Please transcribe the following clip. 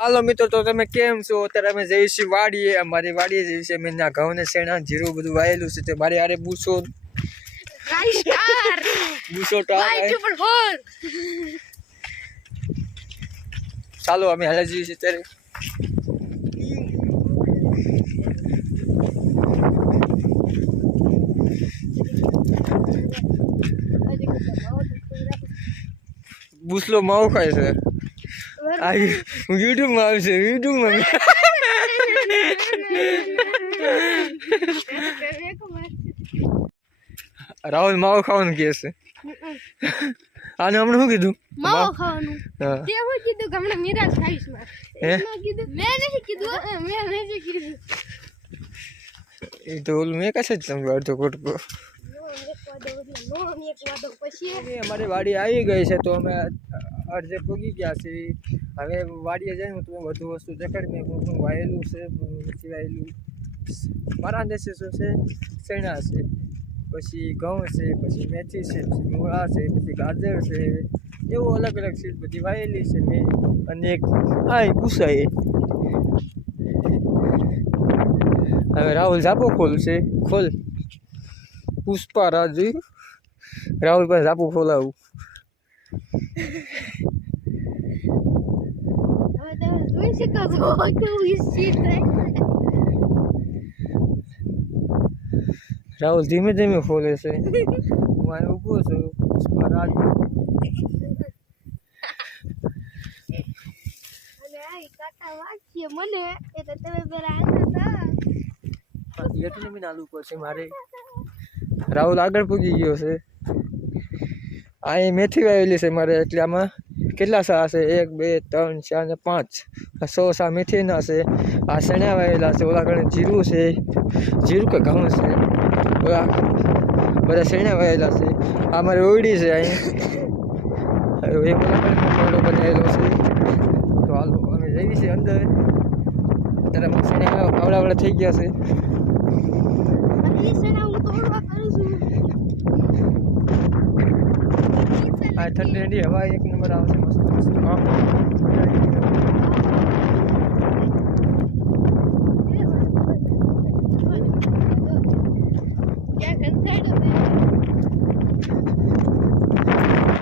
હાલો મિત્રો, તો તમે કેમ છો? અત્યારે અમે જઈએ છીએ વાડીએ. અમારી વાડીએ જઈએ છીએ. મેં ઘઉં ને શેણા જીરું બધું વાયેલું છે. તે મારી આરે બૂસો ચાલો અમે હાલે જઈએ છીએ ત્યારે. બૂસલો માવો ખાય છે. યુટ્યુબમાં આવશે. યુટ્યુબમાં રાહુલ માવો ખાવાનું કહે છે. આને હમણાં શું કીધું? માવો ખાવાનું. તે હું કીધું કે હમણાં મીરાજ ખાઈશ માં. કીધું મેં નથી કીધું. મેં નથી કીધું. એ તો ઓલું મેં કશે જ તમે અડધો કોટકો. અમારી વાડી આવી ગઈ છે તો અમે અડધે પૂગી ગયા છે. હવે વાડીએ જઈને હું તમે વધુ વસ્તુ દેખાડી. મેં હું વાયેલું છે, નથી વાયેલું. મારા દેશે શું છે? ચણા છે, પછી ઘઉં છે, પછી મેથી છે, પછી મૂળા છે, પછી ગાજર છે, એવું અલગ અલગ ચીજ બધી વાયેલી છે મેં. અને એક આ પૂછાય. હવે રાહુલ ઝાપો ખોલશે. ખોલ પુષ્પા રાહ જોયું. રાહુલ પાસે ઝાપુ ખોલાવું. રાહુલ ધીમે ધીમે ખોલે છે. હું અહીં ઊભો છું. પુષ્પા રાહ મને એટલે તમે પેલા એટલે બી નાલું પડશે મારે. રાહુલ આગળ પૂગી ગયો છે. અહીં મેથી વાવેલી છે મારે. એટલે આમાં કેટલા સા છે? 1 2 3 4 ને 5. 100 સા મેથીના છે. આ ચણા વાવેલા છે. ઓલા ઘણે જીરું છે. જીરું કે ઘઉં છે. ઓલા બધા ચણા વાવેલા છે. આ મારી ઓયડી છે. અહીં બનાવેલો છે. તો હાલો અમે જઈએ છીએ અંદર. અત્યારે ચણા આવડા થઈ ગયા છે. આ ઠંડી ઠંડી હવા એક નંબર આવે છે. મસ્ત મસ્ત.